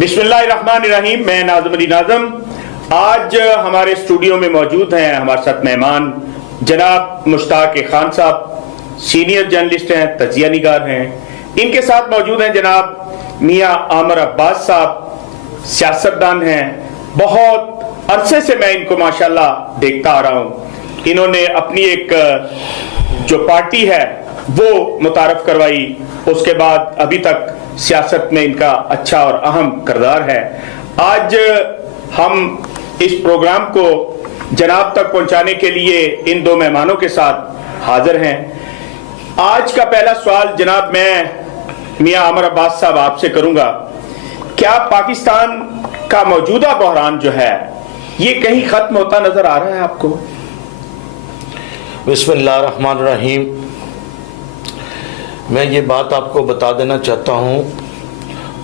बिस्मिल्लाहिर्रहमानिर्रहीम। मैं नाज़िम अली नाज़िम। आज हमारे स्टूडियो में मौजूद हैं हमारे साथ मेहमान जनाब मुश्ताक खान साहब, सीनियर जर्नलिस्ट हैं, तजिया निगार हैं। इनके साथ मौजूद हैं जनाब मियां आमर अब्बास साहब, सियासतदान हैं। बहुत अरसे से मैं इनको माशाल्लाह देखता आ रहा हूँ। इन्होंने अपनी एक जो पार्टी है वो मुतारफ करवाई, उसके बाद अभी तक सियासत में इनका अच्छा और अहम किरदार है। आज हम इस प्रोग्राम को जनाब तक पहुंचाने के लिए इन दो मेहमानों के साथ हाजिर हैं। आज का पहला सवाल जनाब मैं मियां आमर अब्बास साहब आपसे करूंगा। क्या पाकिस्तान का मौजूदा बहरान जो है ये कहीं खत्म होता नजर आ रहा है आपको? बिस्मिल्लाहिर्रहमानिर्रहीम। मैं ये बात आपको बता देना चाहता हूँ,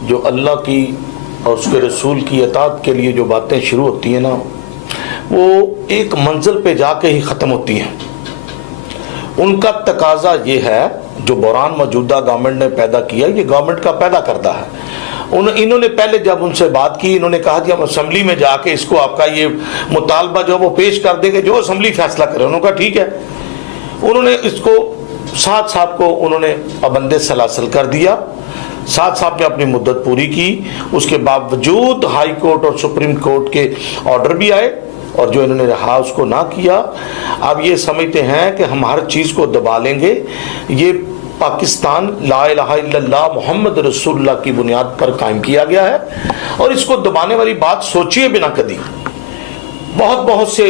जो अल्लाह की और उसके रसूल की इताअत के लिए जो बातें शुरू होती हैं ना, वो एक मंजिल पे जाके ही ख़त्म होती हैं। उनका तकाजा ये है, जो बहरान मौजूदा गवर्नमेंट ने पैदा किया, ये गवर्नमेंट का पैदा करता है। इन्होंने पहले जब उनसे बात की, इन्होंने कहा कि हम असम्बली में जाके इसको आपका ये मुतालबा जो वो पेश कर देंगे, जो असम्बली फैसला करे। उन्होंने कहा ठीक है। उन्होंने इसको साद साहब को उन्होंने पाबंद सलासल कर दिया। साद साहब ने अपनी मुद्दत पूरी की, उसके बावजूद हाई कोर्ट और सुप्रीम कोर्ट के ऑर्डर भी आए और जो इन्होंने रहा उसको ना किया। अब ये समझते हैं कि हम हर चीज़ को दबा लेंगे। ये पाकिस्तान ला इलाहा इल्लल्लाह मुहम्मद रसूलुल्लाह की बुनियाद पर कायम किया गया है और इसको दबाने वाली बात सोचिए बिना कभी। बहुत से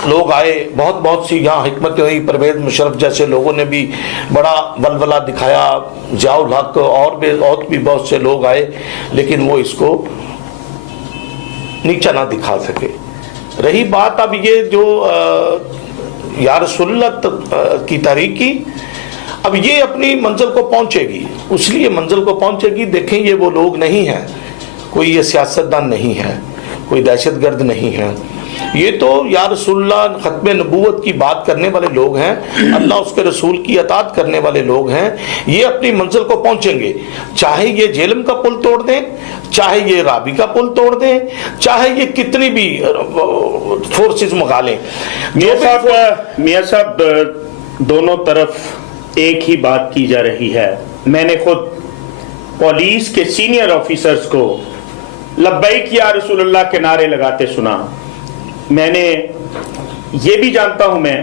लोग आए, बहुत सी यहाँ हिकमत हुई, परवेज मुशर्रफ जैसे लोगों ने भी बड़ा बलबला दिखाया, जियाउल हक और भी बहुत से लोग आए, लेकिन वो इसको नीचा ना दिखा सके। रही बात अब ये जो या रसूलुल्लाह की तहरीक की, अब ये अपनी मंजिल को पहुंचेगी, इसलिए मंजिल को पहुंचेगी। देखें, ये वो लोग नहीं हैं, कोई ये सियासतदान नहीं है, कोई दहशतगर्द नहीं है। ये तो या रसूलुल्लाह खत्म नबूवत की बात करने वाले लोग हैं, अल्लाह उसके रसूल की अताअत करने वाले लोग हैं। ये अपनी मंजिल को पहुंचेंगे, चाहे ये जेलम का पुल तोड़ दें, चाहे ये राबी का पुल तोड़ दें, चाहे ये कितनी भी फोर्सेस मंगा लें। मियां साहब, दोनों तरफ एक ही बात की जा रही है। मैंने खुद पुलिस के सीनियर ऑफिसर्स को लब्बैक या रसूलुल्लाह के नारे लगाते सुना। मैंने ये भी जानता हूं मैं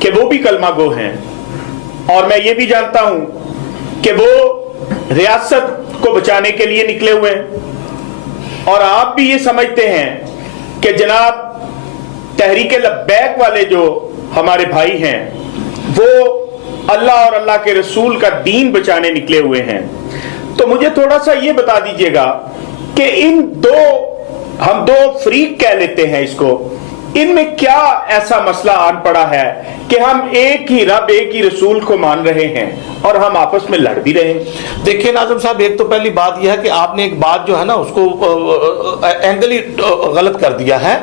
कि वो भी कलमा गो हैं, और मैं ये भी जानता हूं कि वो रियासत को बचाने के लिए निकले हुए हैं। और आप भी ये समझते हैं कि जनाब तहरीक लब्बैक वाले जो हमारे भाई हैं वो अल्लाह और अल्लाह के रसूल का दीन बचाने निकले हुए हैं। तो मुझे थोड़ा सा ये बता दीजिएगा कि हम दो फ्रीक कह लेते हैं इसको, इनमें क्या ऐसा मसला आन पड़ा है कि हम एक ही रब, एक ही रसूल को मान रहे हैं और हम आपस में लड़ भी रहे हैं? देखिए नाज़िम साहब, एक तो पहली बात यह है कि आपने एक बात जो है ना उसको एंगल ही गलत कर दिया है।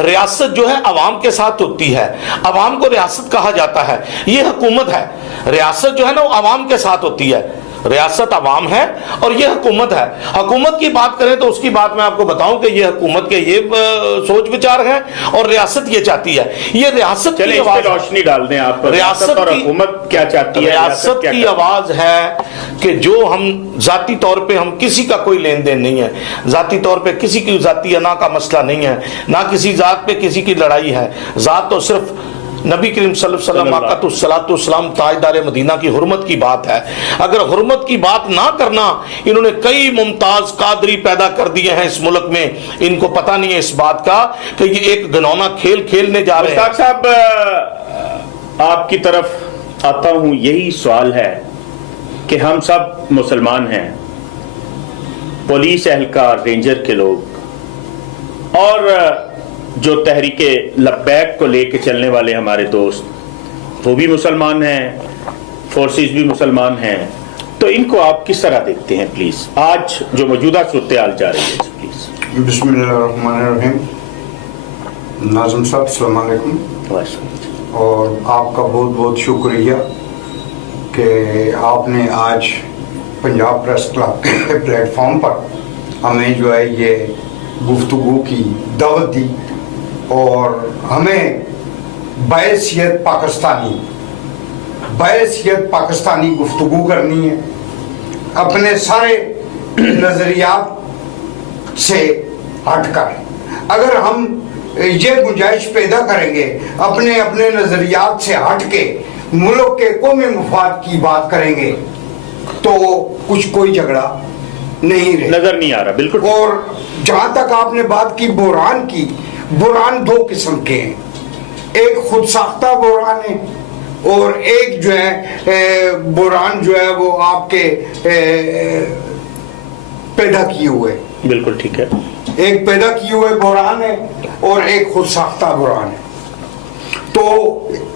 रियासत जो है अवाम के साथ होती है, अवाम को रियासत कहा जाता है। ये हुकूमत है, रियासत जो है ना वो अवाम के साथ होती है। रियासत अवाम है और ये हुकूमत है। हुकूमत की बात करें तो उसकी बात मैं आपको बताऊं कि ये हुकूमत के ये सोच विचार है और रियासत ये चाहती है। ये रियासत की आवाज, रोशनी डाल दें आप, रियासत और हुकूमत क्या चाहती है? रियासत की आवाज है कि जो हम जाती तौर पे, हम किसी का कोई लेन देन नहीं है, जाती तौर पे किसी की जाती अना का मसला नहीं है, ना किसी जात पे किसी की लड़ाई है। जात तो सिर्फ नबी करीम सल्लल्लाहु अलैहि वसल्लम ताजदार मदीना की हुर्मत की बात है। अगर हुर्मत की बात ना करना, इन्होंने कई मुमताज कादरी पैदा कर दिए हैं इस मुल्क में, इनको पता नहीं है इस बात का कि ये एक घिनौना खेल खेलने जा रहे हैं। मुश्ताक साहब, आपकी तरफ आता हूं। यही सवाल है कि हम सब मुसलमान हैं, पुलिस एहलकार, रेंजर के लोग और जो तहरीके लब्बैक को लेके चलने वाले हमारे दोस्त, वो भी मुसलमान हैं, फोर्सेस भी मुसलमान हैं। तो इनको आप किस तरह देखते हैं प्लीज, आज जो मौजूदा सूरत हाल जा रही है प्लीज? बिस्मिल्लाहिर्रहमानिर्रहीम। नाज़िम साहब अस्सलाम वालेकुम, और आपका बहुत बहुत शुक्रिया कि आपने आज पंजाब प्रेस क्लब के प्लेटफॉर्म पर हमें जो है ये गुफ्तगू की दावत दी और हमें बहैसियत पाकिस्तानी गुफ्तगू करनी है, अपने सारे नज़रियात से हटकर। अगर हम ये गुंजाइश पैदा करेंगे अपने अपने नज़रियात से हट के मुल्क के कौमी मुफाद की बात करेंगे तो कोई झगड़ा नहीं रहे, नजर नहीं आ रहा। बिल्कुल। और जहां तक आपने बात की बुरहान की, बुरहान दो किस्म के हैं, एक खुद साख्ता बुरहान है और एक जो है बुरहान जो है वो आपके पैदा किए हुए। बिल्कुल ठीक है। एक पैदा किए हुए बुरहान है और एक खुद साख्ता बुरहान है। तो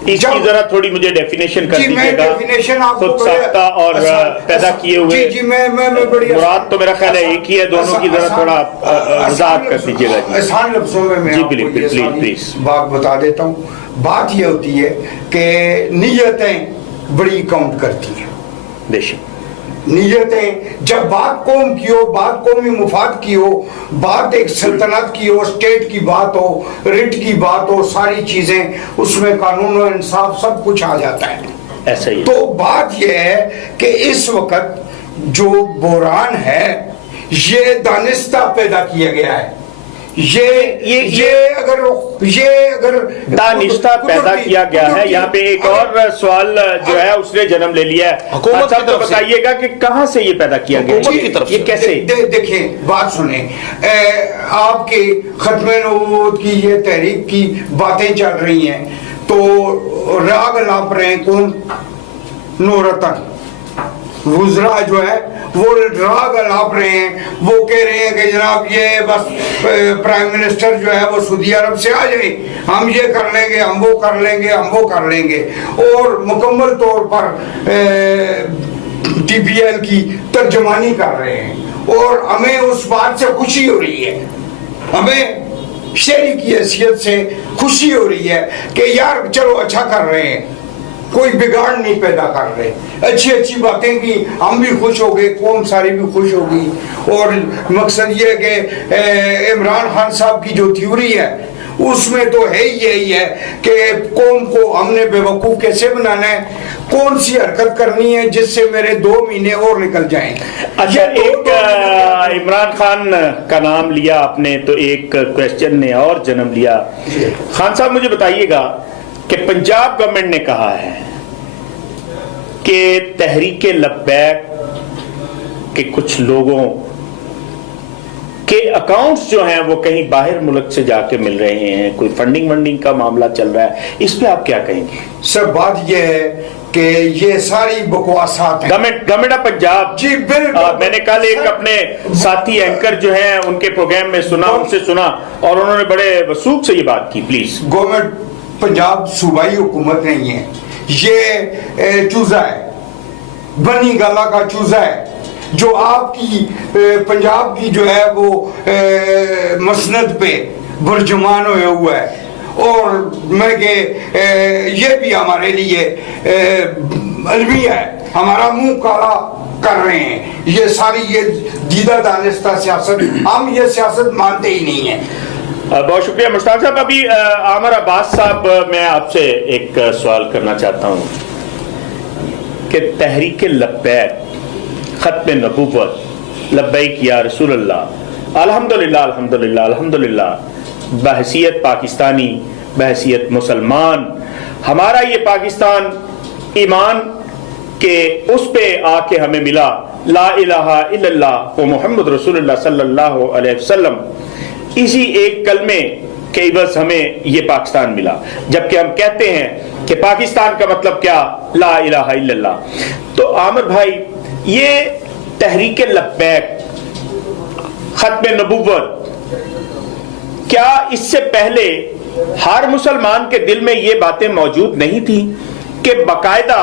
इसकी जरा थोड़ी मुझे डेफिनेशन कर जी, मैं दीजिएगा। डेफिनेशन आपको खुद साख्ता और पैदा किए हुए, जी मैं बड़ी मुराद तो मेरा ख्याल है एक ही है, दोनों की जरा थोड़ा वजाहत कर दीजिएगा जी। आसान लफ्जों में मैं जी, आपको बिल्कुल, ये प्लीज, सारी प्लीज। बात बता देता हूँ। बात ये होती है कि नीयतें बड़ी काउंट करती हैं। बेशक नीयतें, जब बात कौम की हो, बात कौमी मुफाद की हो, बात एक सल्तनत की हो, स्टेट की बात हो, रिट की बात हो, सारी चीजें उसमें कानून और इंसाफ सब कुछ आ जाता है। ऐसा ही है। तो बात यह है कि इस वक्त जो बुरहान है ये दानिस्ता पैदा किया गया है। ये अगर दानिश्ता पैदा किया गया है। यहाँ पे एक और सवाल जो है उसने जन्म ले लिया है। हुकूमत की तरफ से। बताइएगा कि कहाँ से ये पैदा किया गया? हुकूमत की तरफ ये से। कैसे? देखिए बात सुने, आपकी खत्मे नबूवत की ये तहरीक की बातें चल रही हैं तो राग लाप रहे हैं कौन? नूरतन वुज़रा जो है वो राग लाप रहे हैं, वो कह रहे हैं कि जनाब ये बस प्राइम मिनिस्टर जो है वो सऊदी अरब से आ जाए, हम ये कर लेंगे, हम वो कर लेंगे, हम वो कर लेंगे, और मुकम्मल तौर पर TPL की तर्जमानी कर रहे हैं। और हमें उस बात से खुशी हो रही है, हमें शहरी की हैसियत से खुशी हो रही है कि यार चलो अच्छा कर रहे हैं, कोई बिगाड़ नहीं पैदा कर रहे, अच्छी अच्छी बातें की, हम भी खुश हो गए, कौम सारी भी खुश होगी। और मकसद ये है कि इमरान खान साहब की जो थ्योरी है उसमें तो है ही यही है कि कौम को हमने बेवकूफ़ कैसे बनाना है, कौन सी हरकत करनी है जिससे मेरे 2 महीने और निकल जाएं। अच्छा, एक इमरान खान का नाम लिया आपने तो एक क्वेश्चन ने और जन्म लिया। खान साहब मुझे बताइएगा कि पंजाब गवर्नमेंट ने कहा है कि तहरीके लब्बैक के कुछ लोगों के अकाउंट्स जो हैं वो कहीं बाहर मुल्क से जाके मिल रहे हैं, कोई फंडिंग वंडिंग का मामला चल रहा है, इस पे आप क्या कहेंगे? सर बात यह है कि ये सारी बकवासात हैं। गवर्नमेंट ऑफ पंजाब जी बिल्कुल। मैंने कल एक अपने साथी एंकर जो हैं उनके प्रोग्राम में सुना, उनसे सुना और उन्होंने बड़े वसूख से ये बात की। प्लीज, गवर्नमेंट पंजाब सूबाई हुकूमत नहीं है, ये चूजा है, बनी गाला का चूजा है जो आपकी पंजाब की जो है वो मसनद पे बुरजमान हुआ है। और मैं के ये भी हमारे लिए अलमिया है, हमारा मुंह काला कर रहे हैं, ये सारी ये दीदा दानिस्ता सियासत, हम ये सियासत मानते ही नहीं है। बहुत शुक्रिया मुश्ताक साहब। अभी आमर अब्बास साहब, मैं आपसे एक सवाल करना चाहता हूँ कि तहरीक लब्बैक, खत्म नबूवत, लब्बैक या रसूल अल्लाह, अल्हम्दुलिल्लाह अल्हम्दुलिल्लाह अल्हम्दुलिल्लाह, बहैसियत पाकिस्तानी, बहैसियत मुसलमान, हमारा ये पाकिस्तान ईमान के उस पे आके हमें मिला, ला इलाहा इल्लल्लाह व मुहम्मद रसूलुल्लाह सल्लल्लाहु अलैहि वसल्लम, इसी एक कलमे के इवज़ हमें ये पाकिस्तान मिला। जबकि हम कहते हैं कि पाकिस्तान का मतलब क्या, ला इलाहा इल्लल्लाह। तो आमिर भाई, ये तहरीक लब्बैक, खत्म नबूवत, क्या इससे पहले हर मुसलमान के दिल में ये बातें मौजूद नहीं थी कि बाकायदा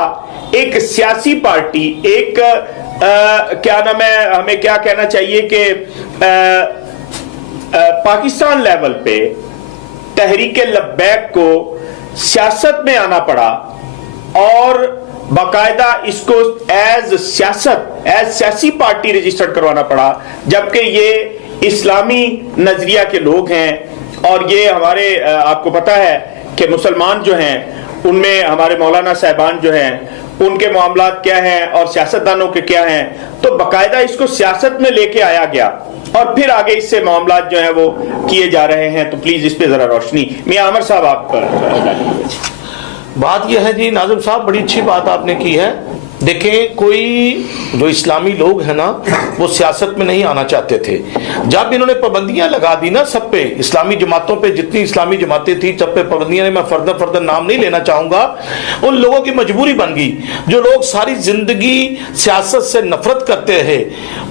एक सियासी पार्टी, एक क्या नाम है, हमें क्या कहना चाहिए कि पाकिस्तान लेवल पे तहरीक लब्बैक को सियासत में आना पड़ा और बाकायदा इसको एज सियासी पार्टी रजिस्टर्ड करवाना पड़ा, जबकि ये इस्लामी नजरिया के लोग हैं, और ये हमारे आपको पता है कि मुसलमान जो हैं उनमें हमारे मौलाना साहिबान जो हैं उनके मामलात क्या हैं और सियासतदानों के क्या हैं, तो बाकायदा इसको सियासत में लेके आया गया और फिर आगे इससे मामलात जो हैं वो किए जा रहे हैं। तो प्लीज इस पे जरा रोशनी। मियां आमिर साहब आप बात यह है जी, नाज़िम साहब बड़ी अच्छी बात आपने की है। देखें, कोई जो इस्लामी लोग हैं ना वो सियासत में नहीं आना चाहते थे। जब इन्होंने पाबंदियां लगा दी ना सब पे, इस्लामी जमातों पे, जितनी इस्लामी जमातें थी सब पे पाबंदियां, मैं फर्दर नाम नहीं लेना चाहूंगा, उन लोगों की मजबूरी बन गई। जो लोग सारी जिंदगी सियासत से नफरत करते हैं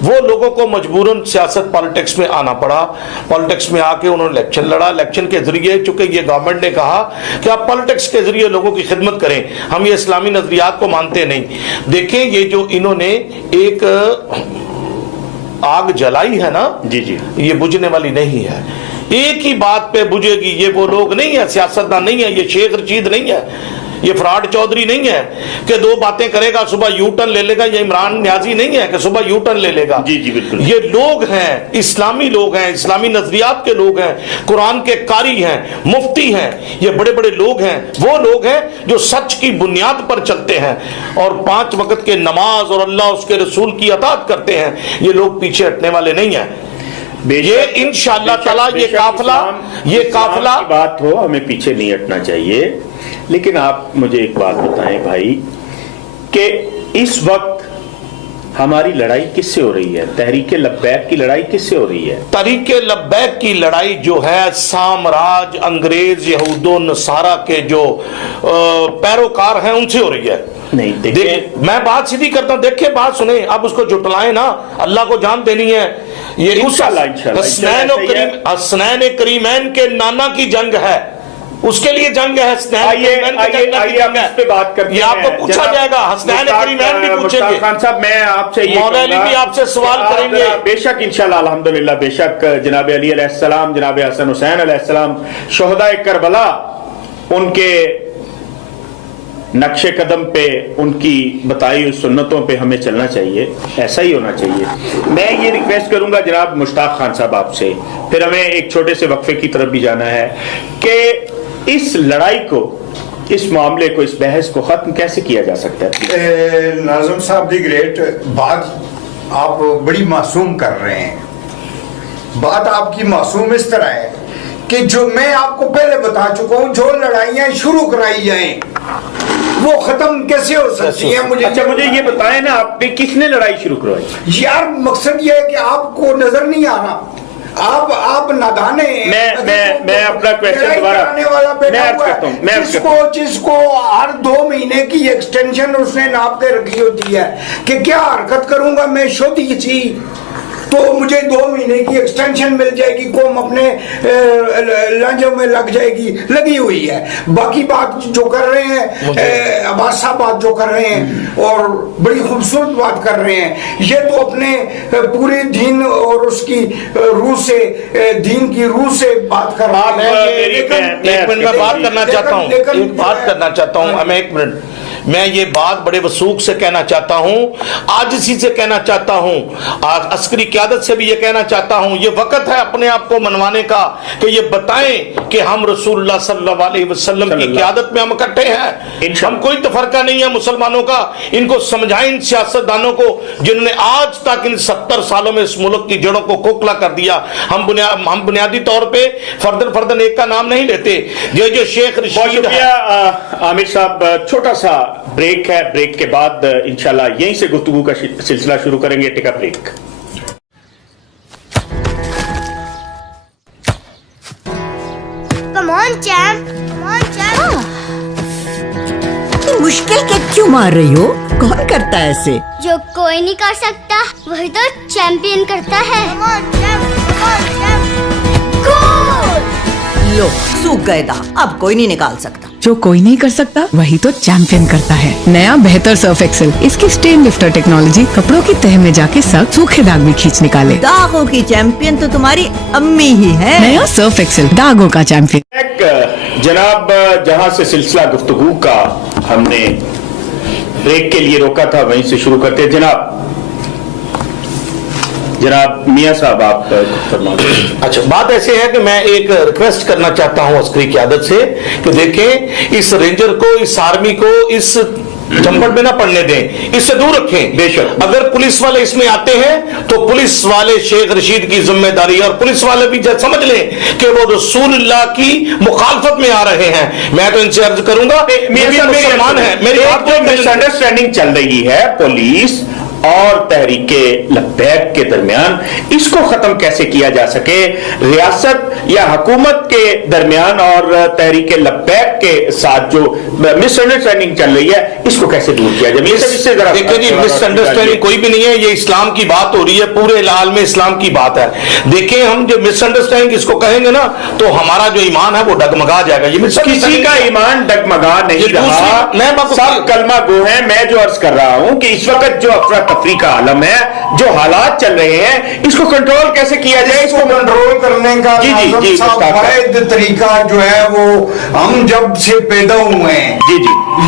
वो लोगों को मजबूरन सियासत पॉलिटिक्स में आना पड़ा। पॉलिटिक्स में आके उन्होंने इलेक्शन लड़ा। इलेक्शन के जरिए, चूंकि ये गवर्नमेंट ने कहा कि आप पॉलिटिक्स के जरिए लोगों की खिदमत करें, हम ये इस्लामी नजरियात को मानते नहीं। देखें, ये जो इन्होंने एक आग जलाई है ना जी जी, ये बुझने वाली नहीं है, एक ही बात पे बुझेगी। ये वो लोग नहीं है, सियासतदान नहीं है, ये शेख रशीद नहीं है, ये फराड चौधरी नहीं है कि दो बातें करेगा सुबह यू टर्न ले लेगा, ये इमरान न्याजी नहीं है कि सुबह यू टर्न ले लेगा। जी जी बिल्कुल। ये लोग हैं, इस्लामी लोग हैं, इस्लामी नजरियात के लोग हैं, कुरान के कारी हैं, मुफ्ती हैं, ये बड़े बड़े लोग हैं, वो लोग हैं जो सच की बुनियाद पर चलते हैं और 5 वक्त के नमाज और अल्लाह उसके रसूल की अताअत करते हैं। ये लोग पीछे हटने वाले नहीं हैं। ये इंशाअल्लाह ताला ये काफिला की बात हो, हमें पीछे नहीं हटना चाहिए। लेकिन आप मुझे एक बात बताएं भाई कि इस वक्त हमारी लड़ाई किससे हो रही है? तहरीके लब्बैक की लड़ाई किससे हो रही है? तहरीके लब्बैक की लड़ाई जो है साम्राज्य, अंग्रेज, यहूदो नसारा के जो पैरोकार हैं उनसे हो रही है। नहीं देखिए, मैं बात सीधी करता हूं, देखिए बात सुने, अब उसको जुटलाएं ना, अल्लाह को जान देनी है। ये हसनैन करीमैन के नाना की जंग है, उसके लिए जंग है। आइए हम इस पे बात करते हैं। आपको पूछा जाएगा, हसनैन करीमैन भी पूछेंगे। खान साहब, मैं आपसे ये मौलवी भी आपसे सवाल करेंगे। बेशक इंशाल्लाह, अल्हम्दुलिल्लाह, बेशक जनाब अली अलैहिस्सलाम, जनाब हसन हुसैन अलैहिस्सलाम, शोहदाए करबला, उनके नक्शे कदम पे, उनकी बताई हुई सुन्नतों पे हमें चलना चाहिए, ऐसा ही होना चाहिए। मैं ये रिक्वेस्ट करूंगा जनाब मुश्ताक खान साहब आपसे, फिर हमें एक छोटे से वक्फे की तरफ भी जाना है, कि इस लड़ाई को, इस मामले को, इस बहस को खत्म कैसे किया जा सकता है? नाज़िम साहब दी ग्रेट बात आप बड़ी मासूम कर रहे हैं। बात आपकी मासूम इस तरह है कि जो मैं आपको पहले बता चुका हूं, जो लड़ाइयां शुरू कराई जाएं वो खत्म कैसे हो सकती है? मुझे ये बताएं ना, आपने किसने लड़ाई शुरू करवाई? यार मकसद ये है कि आपको नजर नहीं आ रहा, आप नादान हैं। मैं अपना क्वेश्चन दोबारा जिसको हर 2 महीने की एक्सटेंशन उसने नाप के रखी होती है कि क्या हरकत करूंगा मैं शुद्ध ही तो मुझे 2 महीने की एक्सटेंशन मिल जाएगी, कौम अपने लंजों में लग जाएगी, लगी हुई है। बाकी बात जो कर रहे हैं अब्बास साहब, बात जो कर रहे हैं और बड़ी खूबसूरत बात कर रहे हैं, ये तो अपने पूरे दीन और उसकी रूह से, दीन की रूह से बात कर रहे हैं। एक मिनट में बात करना चाहता हूँ, एक बात करना चाहता हूँ, हमें 1 मिनट, मैं ये बात बड़े वसूख से कहना चाहता हूं, आजिज़ी से कहना चाहता हूं, अस्करी क़यादत से भी ये कहना चाहता हूं, ये वक्त है अपने आप को मनवाने का कि ये बताएं कि हम रसूलुल्लाह सल्लल्लाहु अलैहि वसल्लम की क़यादत में हम इकट्ठे हैं। हम कोई तफरका नहीं है मुसलमानों का। इनको समझाएं, इन सियासतदानों को जिन्होंने आज तक इन 70 सालों में इस मुल्क की जड़ों को खोखला कर दिया। हम बुनियादी तौर पे फर्दन एक का नाम नहीं लेते। जो शेख रशीद है। आमिर साहब, छोटा सा ब्रेक है, ब्रेक के बाद इंशाल्लाह यहीं से गुफ्तगू का सिलसिला शुरू करेंगे। Take a break. Come on, champ. Come on, champ. इतनी मुश्किल केक क्यों मार रही हो? कौन करता है ऐसे? जो कोई नहीं कर सकता वही तो चैंपियन करता है। Come on, champ. Come on, champ. Goal! लो, सूख गए दाग, अब कोई नहीं निकाल सकता। जो कोई नहीं कर सकता वही तो चैंपियन करता है। नया बेहतर सर्फ एक्सेल, इसकी स्टेन लिफ्टर टेक्नोलॉजी कपड़ों की तह में जाके सब सूखे दाग भी खींच निकाले। दागों की चैंपियन तो तुम्हारी अम्मी ही है। नया सर्फ एक्सेल, दागों का चैंपियन। जनाब, जहां से सिलसिला गुफ्तगू का हमने ब्रेक के लिए रोका था वहीं से शुरू करते। जनाब मियां साहब आप फरमाइए। अच्छा, बात ऐसे है कि मैं एक रिक्वेस्ट करना चाहता हूं अस्करी क़यादत से कि देखें इस रेंजर को, इस आर्मी को इस झंपट में ना पड़ने दें, इससे दूर रखें। बेशक। अगर पुलिस वाले इसमें आते हैं तो पुलिस वाले शेख रशीद की जिम्मेदारी, और पुलिस वाले भी समझ लें कि वो रसूलुल्लाह की मुखालफत में आ रहे हैं। मैं तो इनसे अर्ज करूंगा, मियां भी साहब, मुसलमान है, मेरी बात को मिसअंडरस्टैंडिंग चल रही है पुलिस और तहरीके लब्बैक के दरमियान, इसको खत्म कैसे किया जा सके? रियासत या हुकूमत के दरमियान और तहरीके लब्बैक के साथ जो मिसअंडरस्टैंडिंग चल रही है, इसको कैसे दूर किया जाए? इससे जरा देखिए जी, मिसअंडरस्टैंडिंग कोई भी नहीं है, ये इस्लाम की बात हो रही है, पूरे लाल में इस्लाम की बात है। देखिए, हम जो मिसअंडरस्टैंडिंग इसको कहेंगे ना तो हमारा जो ईमान है वो डगमगा जाएगा। ये किसी का ईमान डगमगा नहीं रहा, सब कलमा गो है। मैं जो अर्ज कर रहा हूं कि इस वक्त जो अफरा तफरी का आलम है, जो हालात चल रहे हैं, इसको कंट्रोल कैसे किया जाए? इसको कंट्रोल करने का जी वाहिद तरीका जो है वो हम जब से पैदा हुए हैं, जी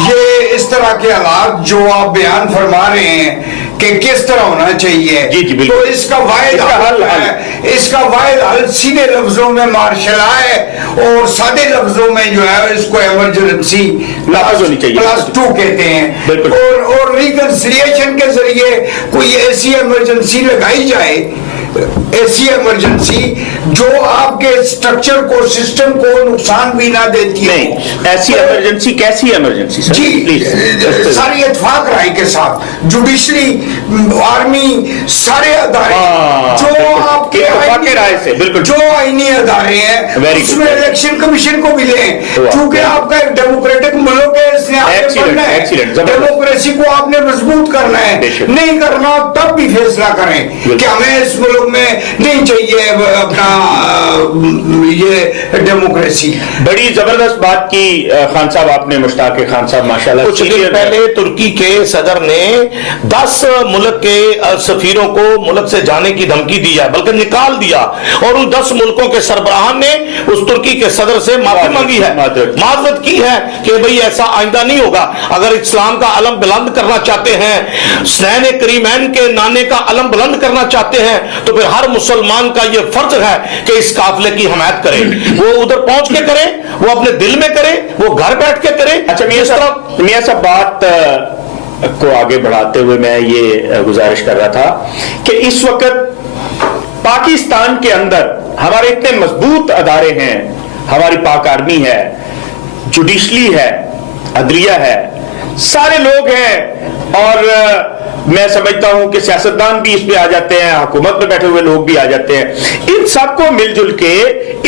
ये इस तरह के हालात जो आप बयान फरमा रहे हैं कि किस तरह होना चाहिए, जी बिल्कुल। तो इसका वाहिद हल है, इसका वाहिद हल सीधे लफ्जों में मार्शल है, और सादे लफ्जों में जो है इसको इमरजेंसी होनी चाहिए, +2 कहते हैं, और रिकंसिलिएशन के जरिए कोई ऐसी इमरजेंसी लगाई जाए, ऐसी इमरजेंसी जो आपके स्ट्रक्चर को, सिस्टम को नुकसान भी ना देती नहीं। ऐसी इमरजेंसी कैसी इमरजेंसी सर? Ji, please. सारी इत्तेफाक राय के साथ जुडिशरी, आर्मी, सारे अदारे जो आपके राय से बिल्कुल जो आईनी अदारे हैं, उसमें इलेक्शन कमीशन को भी लें, क्योंकि आपका एक डेमोक्रेटिक मुल्क है, इसने आगे बढ़ना है, डेमोक्रेसी को आपने मजबूत करना है, नहीं करना तब भी फैसला करें कि हमें इस मुल्क में नहीं चाहिए अपना ये डेमोक्रेसी। बड़ी जबरदस्त बात की खान साहब आपने, मुश्ताक खान साहब माशाल्लाह। कुछ दिन पहले तुर्की के सदर ने 10 मुल्क के सफीरों को मुल्क से जाने की धमकी दी है, बल्कि निकाल दिया, और उन 10 मुल्कों के सरबराहान ने उस तुर्की के सदर से माफी मांगी है, माजरत की है कि भाई ऐसा आइंदा नहीं होगा। अगर इस्लाम का अलम बुलंद करना चाहते हैं, स्नैन करीमैन के नाने का अलम बुलंद करना चाहते हैं, तो फिर हर मुसलमान का यह फर्ज है कि इस काफिले की हमायत करे। वो उधर पहुंच के करे, वो अपने दिल में करे, वो घर बैठ के करे। अच्छा मियां साहब, बात को आगे बढ़ाते हुए मैं ये गुजारिश कर रहा था कि इस वक्त पाकिस्तान के अंदर हमारे इतने मजबूत अदारे हैं, हमारी पाक आर्मी है, जुडिशली है, अदलिया है, सारे लोग हैं, और मैं समझता हूं कि सियासतदान भी इस पे आ जाते हैं, हुकूमत में बैठे हुए लोग भी आ जाते हैं। इन सबको मिलजुल के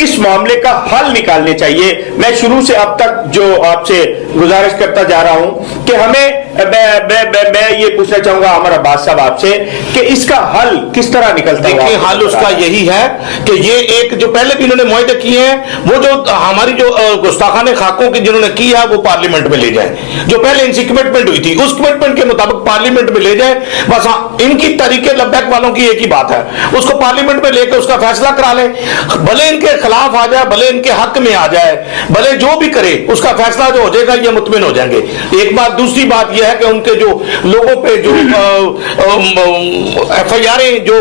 इस मामले का हल निकालने चाहिए। मैं शुरू से अब तक जो आपसे गुजारिश करता जा रहा हूं कि हमें मैं ये पूछना चाहूंगा अमर अब्बास साहब आपसे कि इसका हल किस तरह निकलता है? देखिए, हल उसका यही है कि ये एक जो पहले भी इन्होंने मुआहदे किए हैं, वो जो हमारी जो गुस्ताखाने खाकों की जिन्होंने की है वो पार्लियामेंट में ले जाए। जो पहले इनसे कमिटमेंट हुई थी उस कमिटमेंट के मुताबिक पार्लियामेंट में ले जाए। बस इनकी तरीके लब्बैक वालों की एक ही बात है, उसको पार्लियामेंट में लेकर उसका फैसला करा लें, भले इनके खिलाफ आ जाए, भले इनके हक में आ जाए, भले जो भी करे उसका फैसला जो हो जाएगा ये मुतमिन हो जाएंगे। एक बात। दूसरी बात यह है कि उनके जो लोगों पे जो FIR जो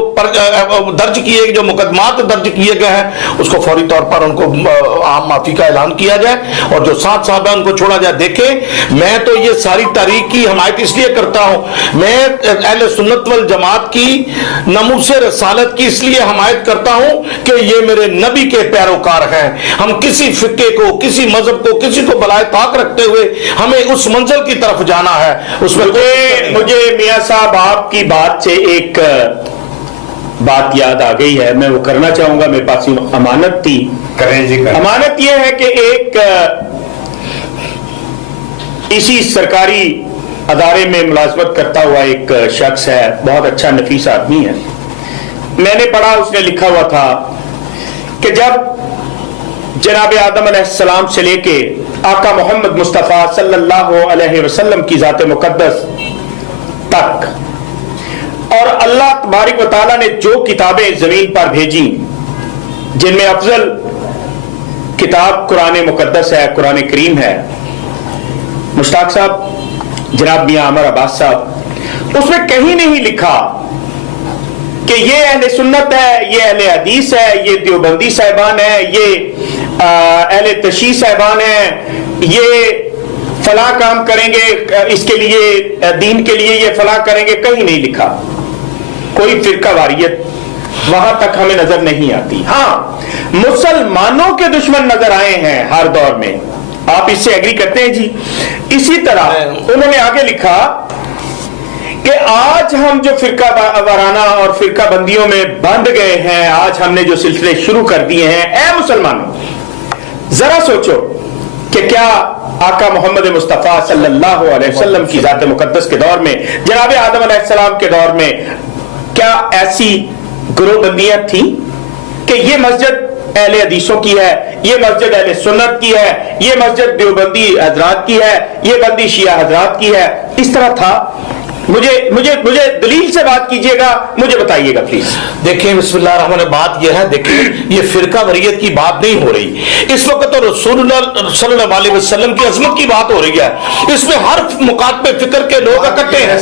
दर्ज किए, जो मुकदमात दर्ज किए गए हैं, उसको फौरी तौर पर उनको आम माफी का ऐलान किया जाए, और जो 7 साहब है उनको छोड़ा जाए। देखें, मैं तो ये सारी तारीख की हमायत इसलिए करता हूं, मैं अहले सुन्नत वल जमात की नमूसे रसालत की इसलिए हमायत करता हूं कि ये मेरे नबी के पैरोकार हैं। हम किसी फिक्के को, किसी मजहब को, किसी को बलाए ताक रखते हुए हमें उस मंजिल की तरफ जाना है। उसमें मुझे मियां साहब आपकी बात से एक बात याद आ गई है, मैं वो करना चाहूंगा। मेरे पास अमानत थी, करें जी करें। अमानत यह है कि एक इसी सरकारी अदारे में मुलाजमत करता हुआ एक शख्स है, बहुत अच्छा नफीस आदमी है। मैंने पढ़ा, उसने लिखा हुआ था कि जब जनाब आदम अलैहिस्सलाम से लेके आका मोहम्मद मुस्तफ़ा सल्लल्लाहु अलैहि वसल्लम की ज़ात मुक़द्दस तक, और अल्लाह तबारक व तआला ने जो किताबें ज़मीन पर भेजी, जिनमें अफजल किताब कुरान मुक़द्दस है, कुरान करीम है। मुश्ताक साहब, जनाब मियां अमर अब्बास साहब, उसमें कहीं नहीं लिखा کہ یہ اہل سنت ہے, یہ اہل حدیث ہے, یہ دیوبندی صاحبان ہے, یہ اہل تشیع صاحبان ہیں, یہ فلاں کام کریں گے اس کے لیے, دین کے لیے یہ فلاں کریں گے, کہیں نہیں لکھا. کوئی فرقہ واریت وہاں تک ہمیں نظر نہیں آتی. ہاں مسلمانوں کے دشمن نظر آئے ہیں ہر دور میں, آپ اس سے ایگری کرتے ہیں جی. اسی طرح انہوں نے آگے لکھا کہ آج ہم جو فرقہ وارانہ اور فرقہ بندیوں میں بند گئے ہیں, آج ہم نے جو سلسلے شروع کر دیے ہیں, اے مسلمانوں ذرا سوچو کہ کیا آقا محمد مصطفیٰ صلی اللہ علیہ وسلم کی ذات مقدس کے دور میں, جناب آدم علیہ السلام کے دور میں, کیا ایسی گروہ بندیاں تھیں کہ یہ مسجد اہل حدیثوں کی ہے, یہ مسجد اہل سنت کی ہے, یہ مسجد دیوبندی حضرات کی ہے, یہ بندی شیعہ حضرات کی ہے؟ اس طرح تھا؟ مجھے دلیل سے بات کیجئے گا, مجھے بتائیے گا پلیز. دیکھیں بسم اللہ الرحمن الرحیم, بات یہ ہے, دیکھیں یہ فرقہ وریت کی بات نہیں ہو رہی اس وقت, تو رسول اللہ صلی اللہ علیہ وسلم کی عظمت کی بات ہو رہی ہے. اس میں ہر مقاط پہ فکر کے لوگ اکٹھے ہیں.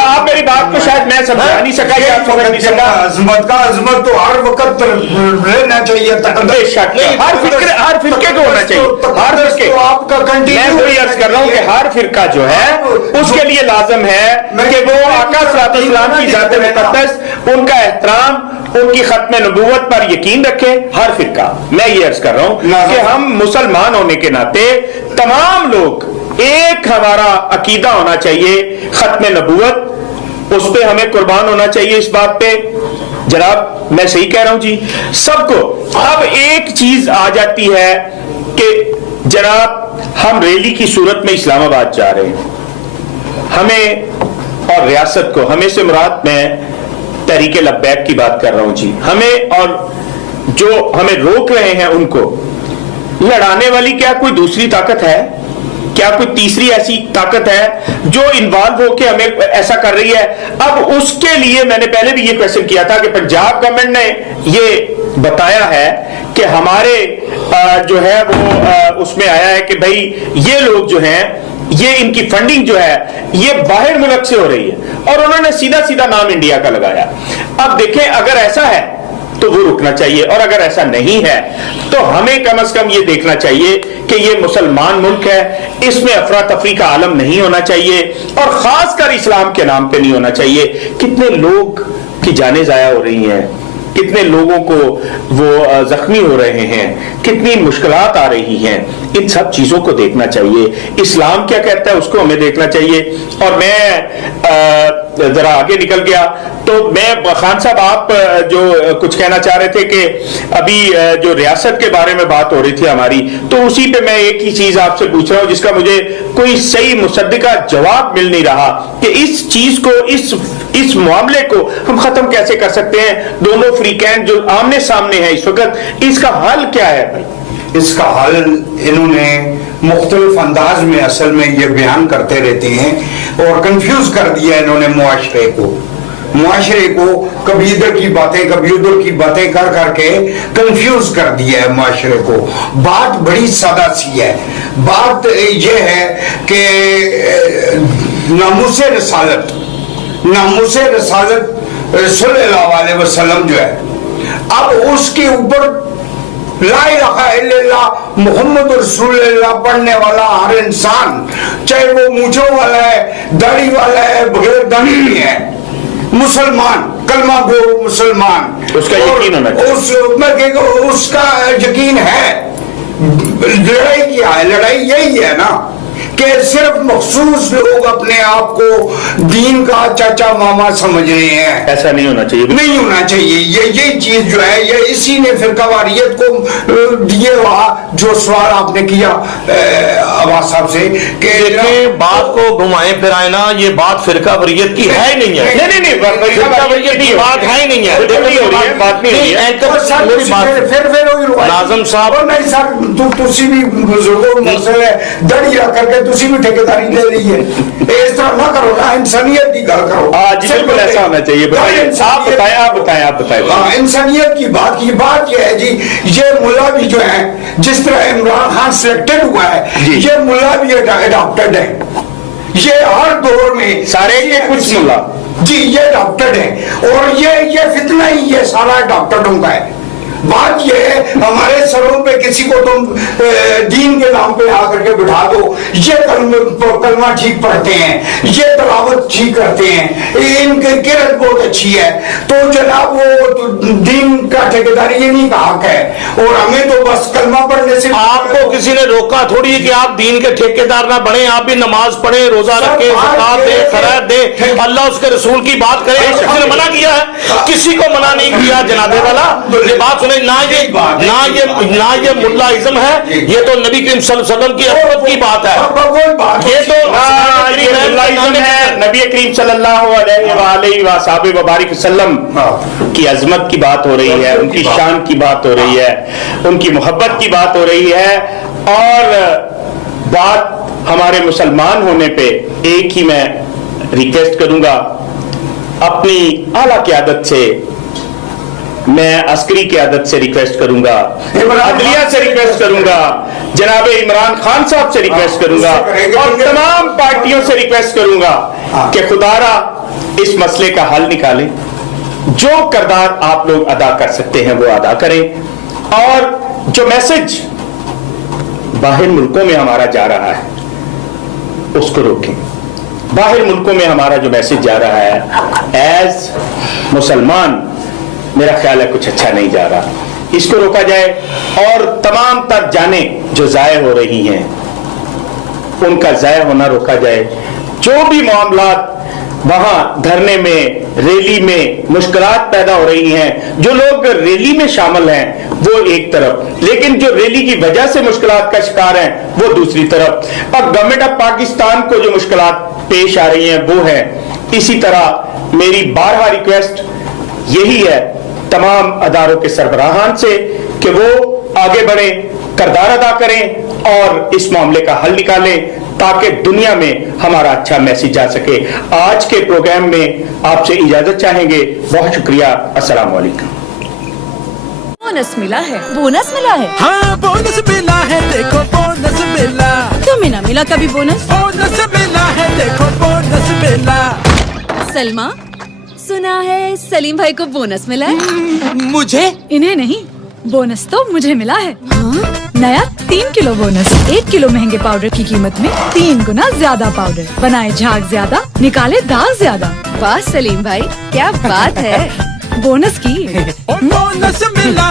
آپ میری بات کو شاید میں سمجھا نہیں سکا یا آپ سمجھ نہیں سکا. عظمت تو ہر وقت رہنا چاہیے, ہر فرقے کو ہونا چاہیے, ہر فرقے. آپ کا میں وہی عرض کر رہا ہوں کہ ہر فرقہ جو ہے اس کے لیے لازم ہے کہ وہ آقا صلی اللہ علیہ وسلم کی ذات مقدس, ان کا احترام, ان کی ختم نبوت پر یقین رکھے. ہر فرقہ, میں یہ عرض کر رہا ہوں کہ ہم مسلمان ہونے کے ناطے تمام لوگ ایک ہمارا عقیدہ ہونا چاہیے ختم نبوت, اس پہ ہمیں قربان ہونا چاہیے. اس بات پہ جناب میں صحیح کہہ رہا ہوں جی سب کو. اب ایک چیز آ جاتی ہے کہ جناب ہم ریلی کی صورت میں اسلام آباد جا رہے ہیں, ہمیں اور ریاست کو, ہمیں سے مراد میں تحریک لبیک کی بات کر رہا ہوں جی, ہمیں اور جو ہمیں روک رہے ہیں ان کو لڑانے والی کیا کوئی دوسری طاقت ہے؟ کیا کوئی تیسری ایسی طاقت ہے جو انوالو ہو کے ہمیں ایسا کر رہی ہے؟ اب اس کے لیے میں نے پہلے بھی یہ کویسچن کیا تھا کہ پنجاب گورنمنٹ نے یہ بتایا ہے کہ ہمارے جو ہے وہ اس میں آیا ہے کہ بھئی یہ لوگ جو ہیں, یہ ان کی فنڈنگ جو ہے یہ باہر ملک سے ہو رہی ہے, اور انہوں نے سیدھا سیدھا نام انڈیا کا لگایا. اب دیکھیں اگر ایسا ہے تو وہ رکنا چاہیے, اور اگر ایسا نہیں ہے تو ہمیں کم از کم یہ دیکھنا چاہیے کہ یہ مسلمان ملک ہے, اس میں افراتفری کا عالم نہیں ہونا چاہیے, اور خاص کر اسلام کے نام پہ نہیں ہونا چاہیے. کتنے لوگ کی جانیں ضائع ہو رہی ہیں, کتنے لوگوں کو وہ زخمی ہو رہے ہیں, کتنی مشکلات آ رہی ہیں, ان سب چیزوں کو دیکھنا چاہیے. اسلام کیا کہتا ہے اس کو ہمیں دیکھنا چاہیے. اور میں ذرا آگے نکل گیا تو میں خان صاحب آپ جو کچھ کہنا چاہ رہے تھے کہ ابھی جو ریاست کے بارے میں بات ہو رہی تھی ہماری, تو اسی پہ میں ایک ہی چیز آپ سے پوچھ رہا ہوں جس کا مجھے کوئی صحیح مصدقہ جواب مل نہیں رہا کہ اس چیز کو, اس معاملے کو ہم ختم کیسے کر سکتے ہیں. دونوں فریقین جو آمنے سامنے ہیں اس وقت, اس کا حل کیا ہے بھائی؟ اس کا حل انہوں نے مختلف انداز میں اصل میں یہ بیان کرتے رہتے ہیں, اور کنفیوز کر دیا انہوں نے معاشرے کو کبھی ادھر کی باتیں کبھی ادھر کی باتیں کر کر کے کنفیوز کر دیا ہے معاشرے کو. بات بڑی سادہ سی ہے. بات یہ ہے کہ ناموس رسالت صلی اللہ علیہ وسلم جو ہے, اب اس کے اوپر لا الہ الا اللہ محمد رسول اللہ پڑھنے والا ہر انسان, چاہے وہ مونچھوں والا ہے, داڑھی والا ہے, بغیر داڑھی بھی ہے, مسلمان, کلمہ گو مسلمان, اس کا یقین ہونا چاہیے. اس کا یقین ہے. لڑائی کیا ہے؟ لڑائی یہی ہے نا کہ صرف مخصوص لوگ اپنے آپ کو دین کا چاچا ماما سمجھ رہے ہیں. ایسا نہیں ہونا چاہیے, نہیں ہونا چاہیے. یہ چیز جو ہے یہ اسی نے فرقہ واریت کو دیے ہوا. جو سوال آپ نے کیا عباس صاحب سے کہ بات کو گھمائیں پھرائیں نا, یہ بات فرقہ واریت کی ہے ہی نہیں ہے. نہیں فرقہ واریت کی بات ہے ہی نہیں ہے. بات نہیں ہے. ناظم صاحب, نہیں سر, تسی بھی بزرگوں مسئلہ ہے, دڑی رکھ کر کے تسی بھی ٹھیکیداری لے رہی ہے. اس طرح نہ کرو نا, انسانیت کی گل کرو. جی بالکل ایسا ہونا چاہیے. آپ بتائیں. انسانیت کی بات, یہ بات یہ ہے جی, یہ ملا بھی جو ہے جس طرح عمران خان سلیکٹڈ ہوا ہے, یہ ملا بھی اڈاپٹڈ ہے. یہ ہر دور میں سارے کے کچھ ملا जी ये डॉक्टर है और ये फितना ही ये सारा डॉक्टरों का है। बात ये है हमारे सरों पे किसी को तुम दीन के नाम पे आकर के बिठा दो, ये कलमा ठीक पढ़ते हैं, ये तलावत ठीक करते हैं, इनकी किरत बहुत अच्छी है, तो जनाब वो तो दीन का ठेकेदारी ये नहीं का हक है और हमें तो बस कलमा पढ़ने से। आपको किसी ने रोका थोड़ी है कि आप दीन के ठेकेदार ना बने, आप भी नमाज पढ़े, रोजा रखे, ज़कात दे, खैरात दे, अल्लाह उसके रसूल की बात करे। किसी ने मना किया है? किसी को मना नहीं किया जनाबे वाला। ये बात सुने, ना ये मुल्लाइज्म है, ये तो नबी करीम सल्लल्लाहु अलैहि वसल्लम की अदब की बात है। ये तो ये मुल्लाइज्म है, नबी करीम सल्लल्लाहु अलैहि वसल्लम की अजमत की बात हो रही है, उनकी शान की बात हो रही है, उनकी मोहब्बत की बात हो रही है। और बात हमारे मुसलमान होने पे एक ही मैं रिक्वेस्ट करूंगा, अपनी आला क़यादत से, मैं अस्करी क़यादत से रिक्वेस्ट करूंगा, अदलिया से रिक्वेस्ट करूंगा, जनाब इमरान खान साहब से रिक्वेस्ट करूंगा और तमाम पार्टियों से रिक्वेस्ट करूंगा कि खुदारा इस मसले का हल निकालें। जो किरदार आप लोग अदा कर सकते हैं वो अदा करें और जो मैसेज बाहर मुल्कों में हमारा जा रहा है उसको रोकें। बाहर मुल्कों में हमारा जो मैसेज जा रहा है एज मुसलमान, मेरा ख्याल है कुछ अच्छा नहीं जा रहा, इसको रोका जाए और तमाम तर जानें जो ज़ाय हो रही हैं उनका ज़ाय होना रोका जाए। जो भी मामलात वहां धरने में, रैली में मुश्किलात पैदा हो रही हैं, जो लोग रैली में शामिल हैं वो एक तरफ, लेकिन जो रैली की वजह से मुश्किलात का शिकार हैं वो दूसरी तरफ। अब गवर्नमेंट ऑफ पाकिस्तान को जो मुश्किलात पेश आ रही हैं वो है। इसी तरह मेरी बारहा रिक्वेस्ट यही है तमाम अदारों के सरबराहान से कि वो आगे बढ़े, किरदार अदा करें और इस मामले का हल निकालें ताकि दुनिया में हमारा अच्छा मैसेज जा सके। आज के प्रोग्राम में आपसे इजाजत चाहेंगे। बहुत शुक्रिया। अस्सलाम वालेकुम। बोनस मिला है, बोनस मिला है, हाँ बोनस मिला है, देखो बोनस मिला। तुम्हें ना मिला कभी बोनस? बोनस मिला है, देखो बोनस मिला। सलमा, सुना है सलीम भाई को बोनस मिला है? मुझे? इन्हें नहीं, बोनस तो मुझे मिला है। हाँ? नया 3 किलो बोनस। 1 किलो महंगे पाउडर की कीमत में 3 गुना ज्यादा पाउडर, बनाए झाग ज्यादा, निकाले दाग ज्यादा। वाह सलीम भाई, क्या बात है। बोनस की बोनस मिला